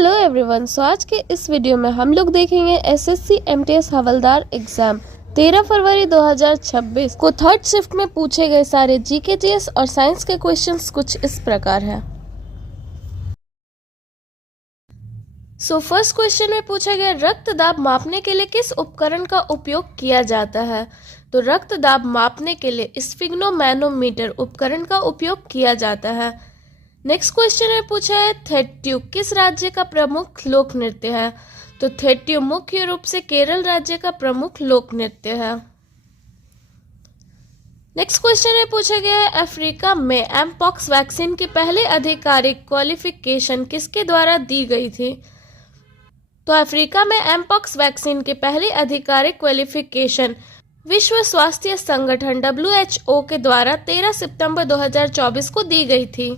Hello everyone. आज के इस वीडियो में हम लोग देखेंगे एसएससी एमटीएस हवलदार एग्जाम 13 फरवरी 2026 को थर्ड शिफ्ट में पूछे गए सारे जीके जीएस और साइंस के क्वेश्चंस कुछ इस प्रकार है। फर्स्ट क्वेश्चन में पूछा गया रक्त दाब मापने के लिए किस उपकरण का उपयोग किया जाता है। तो रक्त दाब मापने के लिए स्फिग्नोमैनोमीटर उपकरण का उपयोग किया जाता है। नेक्स्ट क्वेश्चन में पूछा है थेट्यू किस राज्य का प्रमुख लोक नृत्य है। तो थेट्यू मुख्य रूप से केरल राज्य का प्रमुख लोक नृत्य है। नेक्स्ट क्वेश्चन में पूछा गया है अफ्रीका में एमपॉक्स वैक्सीन की पहले आधिकारिक क्वालिफिकेशन किसके द्वारा दी गई थी। तो अफ्रीका में एमपॉक्स वैक्सीन की पहली आधिकारिक क्वालिफिकेशन विश्व स्वास्थ्य संगठन WHO के द्वारा 13 सितंबर 2024 को दी गई थी।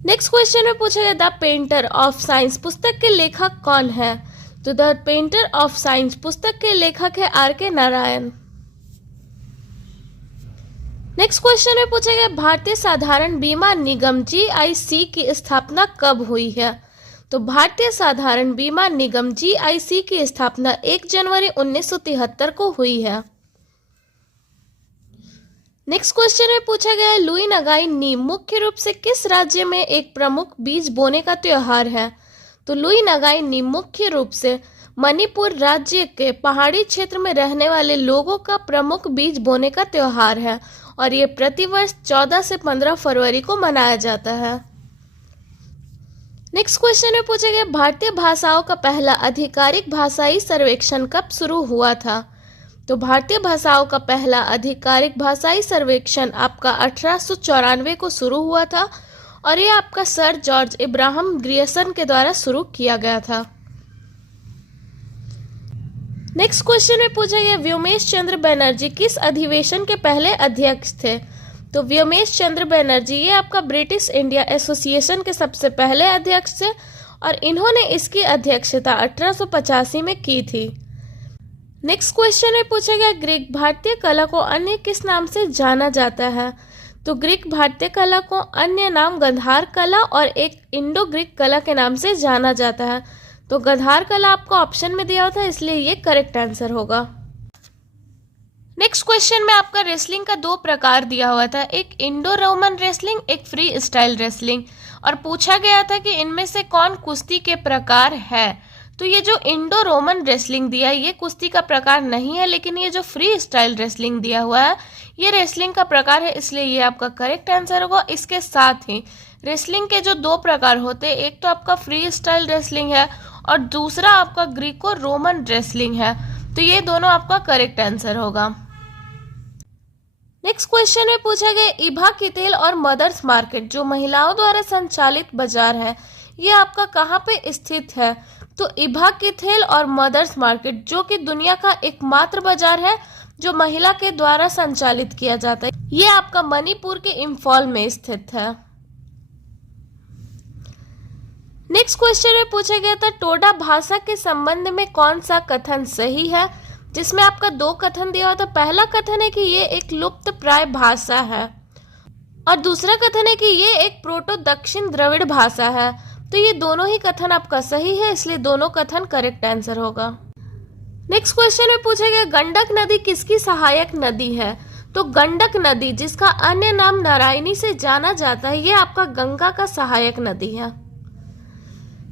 नेक्स्ट क्वेश्चन में पूछा गया द पेंटर ऑफ साइंस पुस्तक के लेखक कौन है। तो द पेंटर ऑफ साइंस पुस्तक के लेखक है RK नारायण। नेक्स्ट क्वेश्चन में पूछा गया भारतीय साधारण बीमा निगम GIC की स्थापना कब हुई है। तो भारतीय साधारण बीमा निगम GIC की स्थापना 1 जनवरी 1973 को हुई है। नेक्स्ट क्वेश्चन में पूछा गया है लुई नगाई नीम मुख्य रूप से किस राज्य में एक प्रमुख बीज बोने का त्योहार है। तो लुई नगाई नीम मुख्य रूप से मणिपुर राज्य के पहाड़ी क्षेत्र में रहने वाले लोगों का प्रमुख बीज बोने का त्योहार है और ये प्रतिवर्ष 14 से 15 फरवरी को मनाया जाता है। नेक्स्ट क्वेश्चन में पूछा गया भारतीय भाषाओं का पहला आधिकारिक भाषाई सर्वेक्षण कब शुरू हुआ था। तो भारतीय भाषाओं का पहला आधिकारिक भाषाई सर्वेक्षण आपका 1894 को शुरू हुआ था और यह आपका सर जॉर्ज इब्राहम ग्रियर्सन के द्वारा शुरू किया गया था। नेक्स्ट क्वेश्चन में पूछा गया व्योमेश चंद्र बनर्जी किस अधिवेशन के पहले अध्यक्ष थे। तो व्योमेश चंद्र बनर्जी ये आपका ब्रिटिश इंडिया एसोसिएशन के सबसे पहले अध्यक्ष थे और इन्होंने इसकी अध्यक्षता 1885 में की थी। नेक्स्ट क्वेश्चन में पूछा गया ग्रीक भारतीय कला को अन्य किस नाम से जाना जाता है। तो ग्रीक भारतीय कला को अन्य नाम गंधार कला और एक इंडो ग्रीक कला के नाम से जाना जाता है। तो गंधार कला आपको ऑप्शन में दिया हुआ था इसलिए ये करेक्ट आंसर होगा। नेक्स्ट क्वेश्चन में आपका रेसलिंग का 2 प्रकार दिया हुआ था, एक इंडो रोमन रेसलिंग एक फ्री स्टाइल रेसलिंग, और पूछा गया था कि इनमें से कौन कुश्ती के प्रकार है। तो ये जो इंडो रोमन रेसलिंग दिया है ये कुश्ती का प्रकार नहीं है, लेकिन ये जो फ्री स्टाइल रेसलिंग दिया हुआ है ये रेसलिंग का प्रकार है, इसलिए ये आपका करेक्ट आंसर होगा। इसके साथ ही रेसलिंग के जो 2 प्रकार होते हैं, एक तो आपका फ्री स्टाइल रेसलिंग है और दूसरा आपका ग्रीको रोमन रेसलिंग है, तो ये दोनों आपका करेक्ट आंसर होगा। नेक्स्ट क्वेश्चन में पूछा गया इभा किथेल और मदर्स मार्केट जो महिलाओं द्वारा संचालित बाजार है ये आपका कहाँ पे स्थित है। तो इभा किथेल और मदर्स मार्केट जो कि दुनिया का एकमात्र बाजार है जो महिला के द्वारा संचालित किया जाता है, ये आपका मणिपुर के इम्फॉल में स्थित है। नेक्स्ट क्वेश्चन में पूछा गया था टोडा भाषा के संबंध में कौन सा कथन सही है, जिसमें आपका 2 कथन दिया हुआ था। पहला कथन है कि ये एक लुप्त प्राय भाषा है और दूसरा कथन है कि ये एक प्रोटो दक्षिण द्रविड़ भाषा है। तो ये दोनों ही कथन आपका सही है, इसलिए दोनों कथन करेक्ट आंसर होगा। नेक्स्ट क्वेश्चन में पूछा गया गंडक नदी किसकी सहायक नदी है। तो गंडक नदी जिसका अन्य नाम नारायणी से जाना जाता है ये आपका गंगा का सहायक नदी है।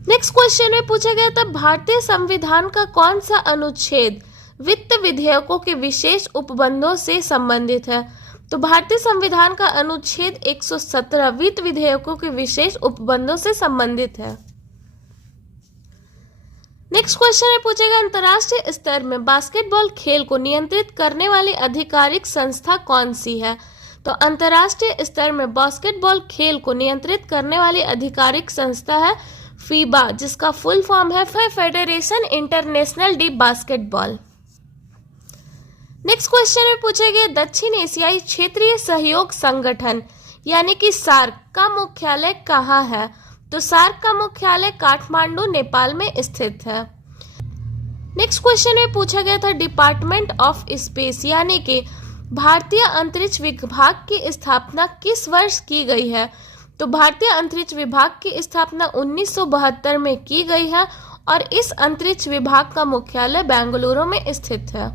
नेक्स्ट क्वेश्चन में पूछा गया था भारतीय संविधान का कौन सा अनुच्छेद वित्त विधेयकों के विशेष उपबंधों से संबंधित है। तो भारतीय संविधान का अनुच्छेद 117 वित्त विधेयकों के विशेष उपबंधों से संबंधित है। नेक्स्ट क्वेश्चन में पूछेगा अंतर्राष्ट्रीय स्तर में बास्केटबॉल खेल को नियंत्रित करने वाली आधिकारिक संस्था कौन सी है। तो अंतर्राष्ट्रीय स्तर में बास्केटबॉल खेल को नियंत्रित करने वाली आधिकारिक संस्था है फीबा, जिसका फुल फॉर्म है federation international D basketball. Next question में पूछा गया दक्षिण एशियाई क्षेत्रीय सहयोग संगठन यानी कि सार्क का मुख्यालय कहाँ है। तो सार्क का मुख्यालय काठमांडू नेपाल में स्थित है। नेक्स्ट क्वेश्चन में पूछा गया था डिपार्टमेंट ऑफ स्पेस यानी कि भारतीय अंतरिक्ष विभाग की स्थापना किस वर्ष की गई है। तो भारतीय अंतरिक्ष विभाग की स्थापना 1972 में की गई है और इस अंतरिक्ष विभाग का मुख्यालय बेंगलुरु में स्थित है।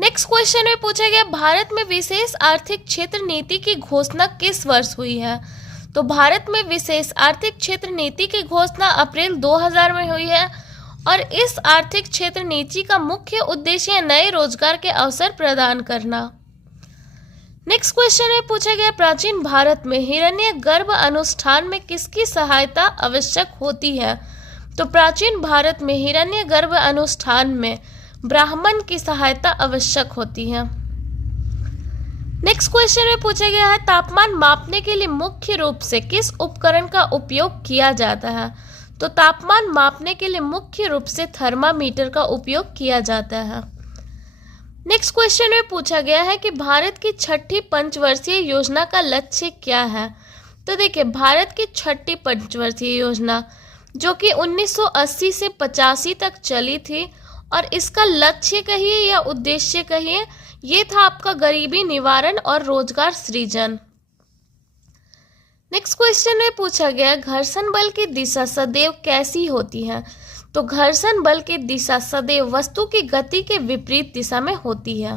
नेक्स्ट क्वेश्चन में पूछा गया भारत में विशेष आर्थिक क्षेत्र नीति की घोषणा किस वर्ष हुई है? तो भारत में विशेष आर्थिक क्षेत्र नीति की घोषणा अप्रैल 2000 में हुई है और इस आर्थिक क्षेत्र नीति का मुख्य उद्देश्य नए रोजगार के अवसर प्रदान करना। नेक्स्ट क्वेश्चन में पूछा गया प्राचीन भारत में हिरण्यगर्भ अनुष्ठान में किसकी सहायता आवश्यक होती है? तो प्राचीन भारत में हिरण्यगर्भ अनुष्ठान में ब्राह्मण की सहायता आवश्यक होती है। नेक्स्ट क्वेश्चन में पूछा गया है तापमान मापने के लिए मुख्य रूप से किस उपकरण का उपयोग किया जाता है? तो तापमान मापने के लिए मुख्य रूप से थर्मामीटर का उपयोग किया जाता है। नेक्स्ट क्वेश्चन में पूछा गया है कि भारत की छठी पंचवर्षीय योजना का लक्ष्य क्या है? तो देखिए भारत की छठी पंचवर्षीय योजना जो कि 1980 से 85 तक चली थी और इसका लक्ष्य कहिए या उद्देश्य कहिए, ये था आपका गरीबी निवारण और रोजगार सृजन। नेक्स्ट क्वेश्चन में पूछा गया घर्षण बल की दिशा सदैव कैसी होती है? तो घर्षण बल की दिशा सदैव वस्तु की गति के विपरीत दिशा में होती है।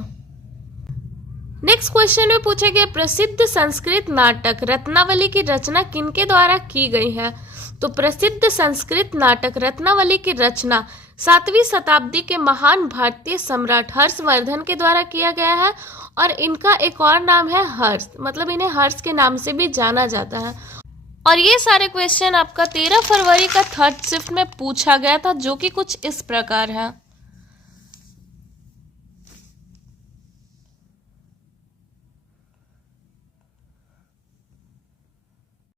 नेक्स्ट क्वेश्चन में पूछा गया प्रसिद्ध संस्कृत नाटक रत्नावली की रचना किनके द्वारा की गई है? तो प्रसिद्ध संस्कृत नाटक रत्नावली की रचना 7वीं शताब्दी के महान भारतीय सम्राट हर्षवर्धन के द्वारा किया गया है और इनका एक और नाम है हर्ष, मतलब इन्हें हर्ष के नाम से भी जाना जाता है। और ये सारे क्वेश्चन आपका 13 फरवरी का थर्ड शिफ्ट में पूछा गया था जो कि कुछ इस प्रकार है।